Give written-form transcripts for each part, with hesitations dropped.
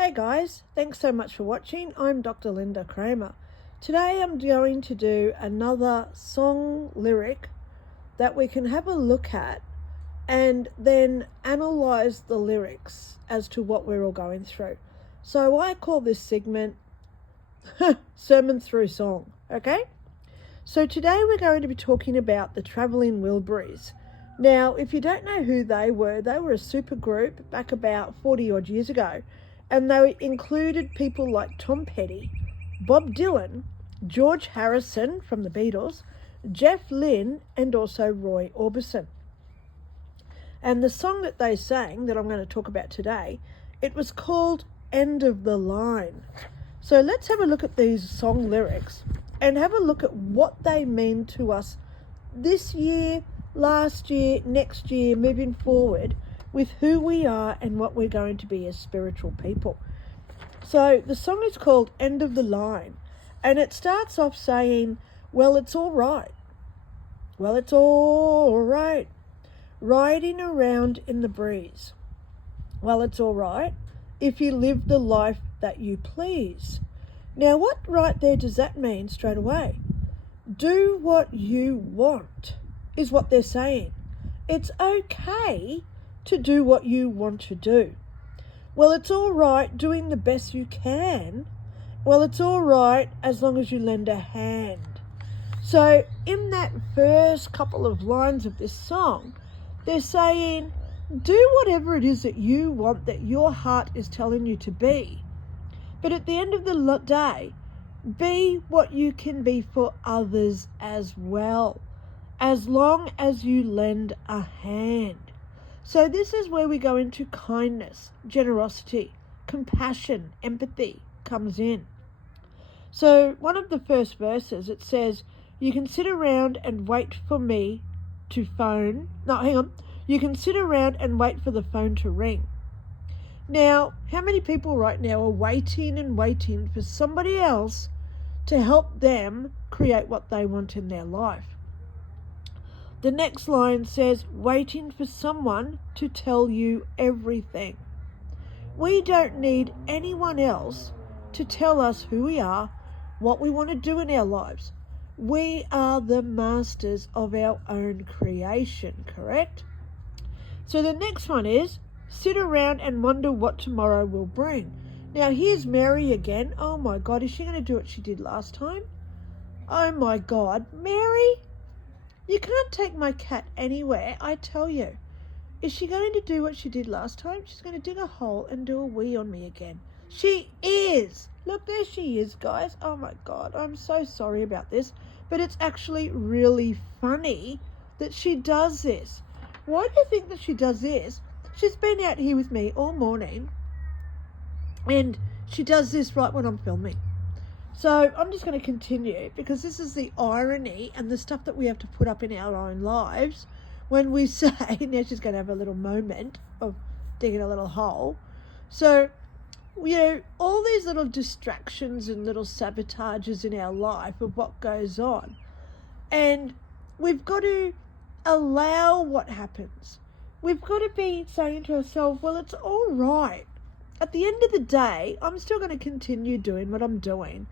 Hey guys, thanks so much for watching. I'm Dr. Linda Kramer. Today I'm going to do another song lyric that we can have a look at and then analyze the lyrics as to what we're all going through. So I call this segment Sermon Through Song, okay? So today we're going to be talking about the Travelling Wilburys. Now, if you don't know who they were a super group back about 40 odd years ago. And they included people like Tom Petty, Bob Dylan, George Harrison from the Beatles, Jeff Lynne, and also Roy Orbison. And the song that they sang, that I'm going to talk about today, it was called End of the Line. So let's have a look at these song lyrics and have a look at what they mean to us this year, last year, next year, moving forward, with who we are and what we're going to be as spiritual people. So the song is called End of the Line, and it starts off saying, well, it's all right. Well, it's all right. Riding around in the breeze. Well, it's all right if you live the life that you please. Now, what right there does that mean straight away? Do what you want is what they're saying. It's okay to do what you want to do. Well, it's all right doing the best you can. Well, it's all right as long as you lend a hand. So in that first couple of lines of this song, they're saying, do whatever it is that you want, that your heart is telling you to be. But at the end of the day, be what you can be for others as well, as long as you lend a hand. So this is where we go into kindness, generosity, compassion, empathy comes in. So one of the first verses, it says, you can sit around and wait for me to phone. No, hang on. You can sit around and wait for the phone to ring. Now, how many people right now are waiting and waiting for somebody else to help them create what they want in their life? The next line says, waiting for someone to tell you everything. We don't need anyone else to tell us who we are, what we want to do in our lives. We are the masters of our own creation, correct? So the next one is, sit around and wonder what tomorrow will bring. Now here's Mary again. Oh my God, is she going to do what she did last time? Oh my God, Mary? You can't take my cat anywhere, I tell you. Is she going to do what she did last time? She's going to dig a hole and do a wee on me again. She is. Look, there she is, guys. Oh my God, I'm so sorry about this. But it's actually really funny that she does this. Why do you think that she does this? She's been out here with me all morning and she does this right when I'm filming. So I'm just going to continue because this is the irony and the stuff that we have to put up in our own lives when we say, now she's going to have a little moment of digging a little hole. So, all these little distractions and little sabotages in our life of what goes on. And we've got to allow what happens. We've got to be saying to ourselves, well, it's all right. At the end of the day, I'm still going to continue doing what I'm doing.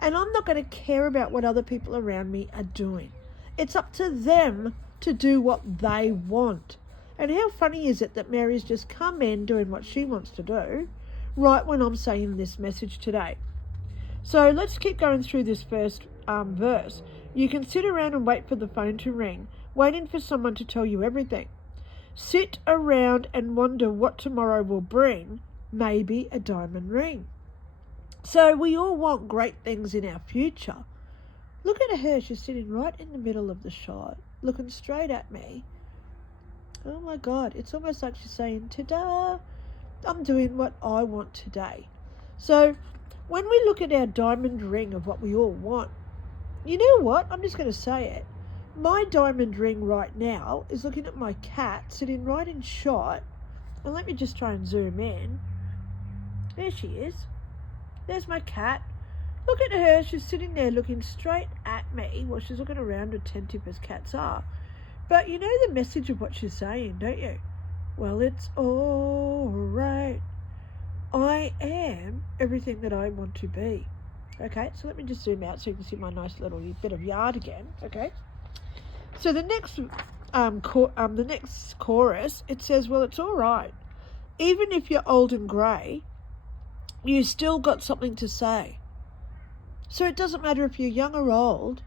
And I'm not going to care about what other people around me are doing. It's up to them to do what they want. And how funny is it that Mary's just come in doing what she wants to do right when I'm saying this message today. So let's keep going through this first verse. You can sit around and wait for the phone to ring, waiting for someone to tell you everything. Sit around and wonder what tomorrow will bring, maybe a diamond ring. So we all want great things in our future. Look at her, she's sitting right in the middle of the shot, looking straight at me. Oh my God, it's almost like she's saying, ta-da, I'm doing what I want today. So when we look at our diamond ring of what we all want, you know what? I'm just going to say it. My diamond ring right now is looking at my cat sitting right in shot. And let me just try and zoom in. There she is. There's my cat. Look at her. She's sitting there looking straight at me. Well, she's looking around attentive as cats are. But you know the message of what she's saying, don't you? Well, it's all right. I am everything that I want to be. Okay, so let me just zoom out so you can see my nice little bit of yard again. Okay, so the next the next chorus, it says, well, it's all right. Even if you're old and grey, you still got something to say. So it doesn't matter if you're young or old,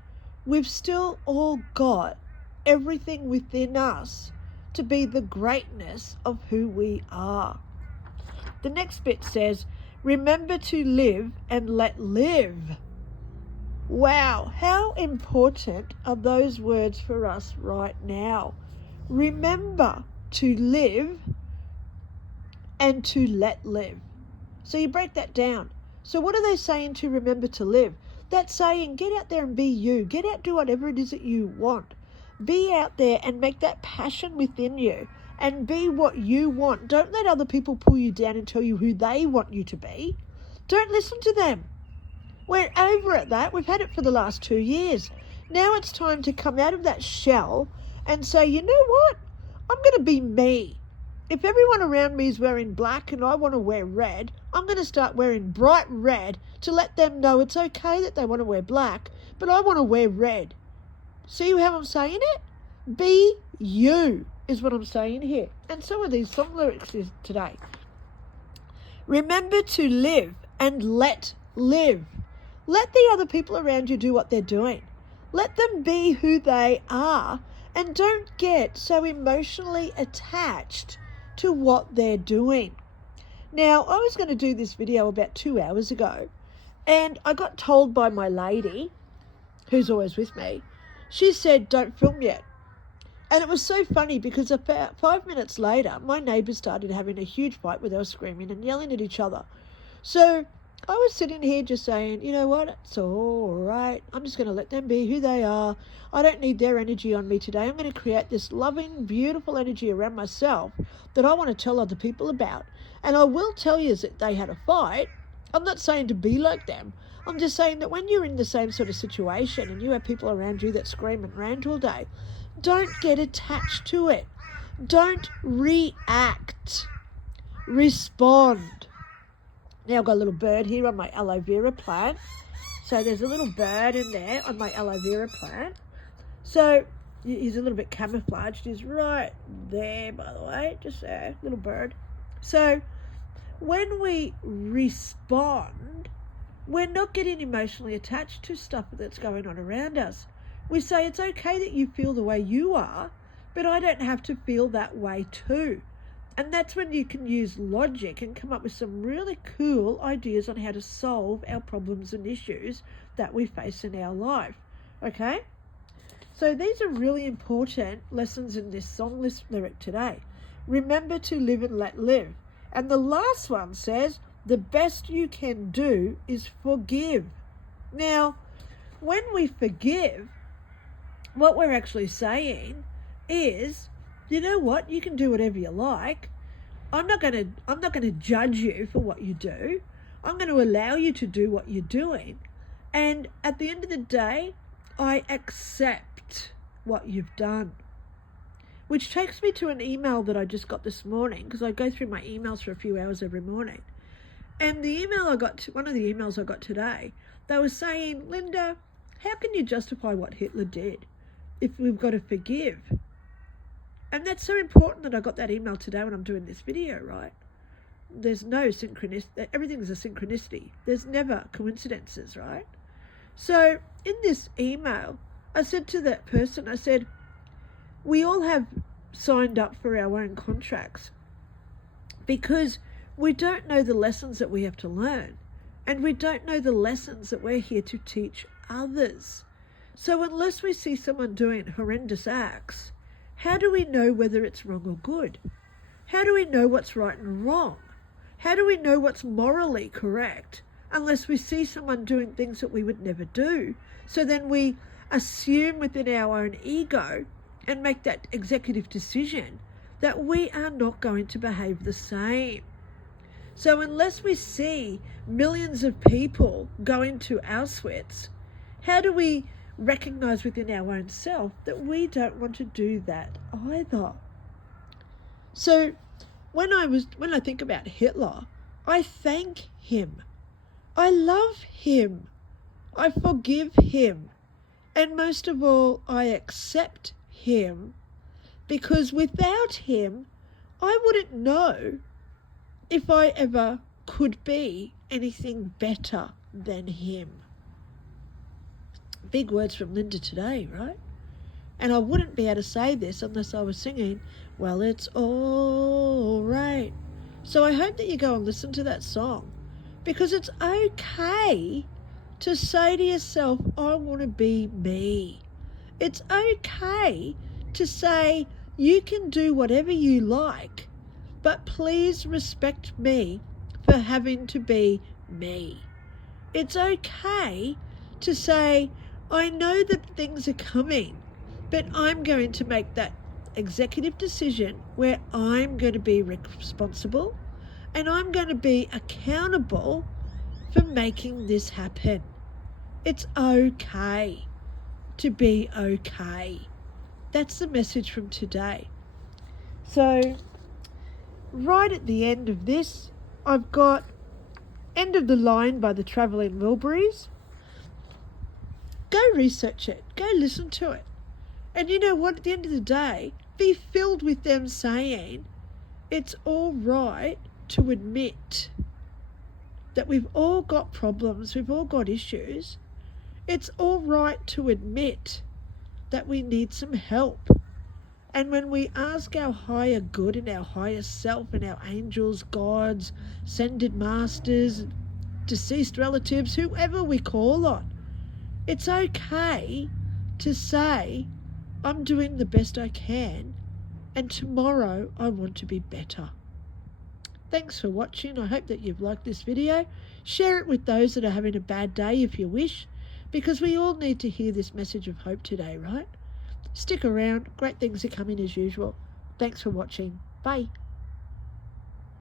we've still all got everything within us to be the greatness of who we are. The next bit says, remember to live and let live. Wow, how important are those words for us right now? Remember to live and to let live. So you break that down. So what are they saying to remember to live? That's saying get out there and be you. Get out, do whatever it is that you want. Be out there and make that passion within you and be what you want. Don't let other people pull you down and tell you who they want you to be. Don't listen to them. We're over at that. We've had it for the last 2 years. Now it's time to come out of that shell and say, you know what? I'm going to be me. If everyone around me is wearing black and I want to wear red, I'm going to start wearing bright red to let them know it's okay that they want to wear black, but I want to wear red. See how I'm saying it? Be you is what I'm saying here. And some of these song lyrics is today. Remember to live and let live. Let the other people around you do what they're doing. Let them be who they are and don't get so emotionally attached to what they're doing. Now, I was going to do this video about 2 hours ago and I got told by my lady, who's always with me, she said, don't film yet. And it was so funny because about 5 minutes later, my neighbours started having a huge fight where they were screaming and yelling at each other. So I was sitting here just saying, you know what, it's all right. I'm just going to let them be who they are. I don't need their energy on me today. I'm going to create this loving, beautiful energy around myself that I want to tell other people about. And I will tell you that they had a fight. I'm not saying to be like them. I'm just saying that when you're in the same sort of situation and you have people around you that scream and rant all day, don't get attached to it. Don't react. Respond. Now I've got a little bird here on my aloe vera plant. So there's a little bird in there on my aloe vera plant. So he's a little bit camouflaged. He's right there, by the way, just there, little bird. So when we respond, we're not getting emotionally attached to stuff that's going on around us. We say it's okay that you feel the way you are, but I don't have to feel that way too. And that's when you can use logic and come up with some really cool ideas on how to solve our problems and issues that we face in our life. Okay? So these are really important lessons in this song list lyric today. Remember to live and let live. And the last one says, the best you can do is forgive. Now, when we forgive, what we're actually saying is, you know what, you can do whatever you like. I'm not going to judge you for what you do. I'm going to allow you to do what you're doing. And at the end of the day, I accept what you've done. Which takes me to an email that I just got this morning, because I go through my emails for a few hours every morning. And the email I got, one of the emails I got today, they were saying, Linda, how can you justify what Hitler did if we've got to forgive? And that's so important that I got that email today when I'm doing this video, right? There's no synchronicity. Everything's a synchronicity. There's never coincidences, right? So in this email, I said to that person, I said, we all have signed up for our own contracts because we don't know the lessons that we have to learn, and we don't know the lessons that we're here to teach others. So unless we see someone doing horrendous acts, how do we know whether it's wrong or good? How do we know what's right and wrong? How do we know what's morally correct unless we see someone doing things that we would never do? So then we assume within our own ego and make that executive decision that we are not going to behave the same. So unless we see millions of people going to Auschwitz, how do we recognize within our own self that we don't want to do that either? So when I think about Hitler, I thank him I love him. I forgive him. And most of all, I accept him, because without him, I wouldn't know if I ever could be anything better than him. Big words from Linda today, right? And I wouldn't be able to say this unless I was singing, well, it's all right. So I hope that you go and listen to that song, because it's okay to say to yourself, I want to be me. It's okay to say, you can do whatever you like, but please respect me for having to be me. It's okay to say, I know that things are coming, but I'm going to make that executive decision where I'm going to be responsible and I'm going to be accountable for making this happen. It's okay to be okay. That's the message from today. So, right at the end of this, I've got End of the Line by the Travelling Wilburys. Go research it. Go listen to it. And you know what? At the end of the day, be filled with them saying it's all right to admit that we've all got problems, we've all got issues. It's all right to admit that we need some help. And when we ask our higher good and our higher self and our angels, gods, ascended masters, deceased relatives, whoever we call on, it's okay to say, I'm doing the best I can, and tomorrow I want to be better. Thanks for watching. I hope that you've liked this video. Share it with those that are having a bad day if you wish, because we all need to hear this message of hope today, right? Stick around. Great things are coming as usual. Thanks for watching. Bye.